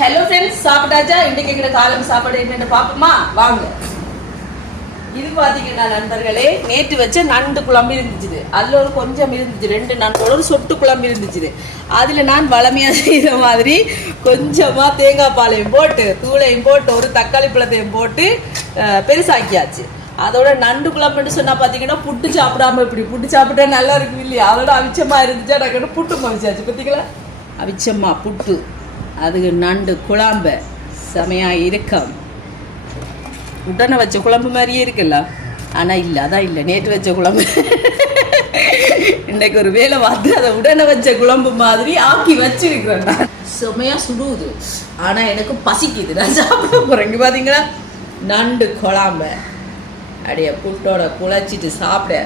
Hello friends, சாப்பிட்டாச்சா? இன்றைக்கு எங்களை காலம் சாப்பாடு என்னென்னு பார்ப்போமா? வாங்க. இது பார்த்தீங்கன்னா நண்பர்களே, நேற்று வச்ச நண்டு குழம்பு இருந்துச்சு. அதில் ஒரு கொஞ்சம் இருந்துச்சு, 2 நண்டோட ஒரு சொட்டு குழம்பு இருந்துச்சு. அதில் நான் வளமையாக செய்கிற மாதிரி கொஞ்சமாக தேங்காய் பாலையும் போட்டு, தூளையும் போட்டு, ஒரு தக்காளி பழத்தையும் போட்டு பெருசாக்கியாச்சு. அதோட நண்டு குழம்புன்னு சொன்னால் பார்த்தீங்கன்னா புட்டு சாப்பிடாம இப்படி புட்டு சாப்பிட்டா நல்லா இருக்கும் இல்லையா? அதோட அவிச்சமாக இருந்துச்சு. எனக்கு புட்டு மவிச்சாச்சு. பார்த்தீங்களா? அவிச்சம்மா புட்டு, அதுக்கு நண்டு குழம்பு செமையாக இருக்கும். உடனே வச்ச குழம்பு மாதிரியே இருக்குல்ல, ஆனால் இல்லை, அதான் இல்லை, நேற்று வச்ச குழம்பு. இன்னைக்கு ஒரு வேலை பார்த்து அதை உடனே வச்ச குழம்பு மாதிரி ஆக்கி வச்சிருக்கிறேன். நான் செமையாக சுடுவது, ஆனால் எனக்கு பசிக்குது. நான் சாப்பிட போகிறேன். இங்கே பார்த்தீங்களா, நண்டு குழம்பு அப்படியே புட்டோட குழச்சிட்டு சாப்பிட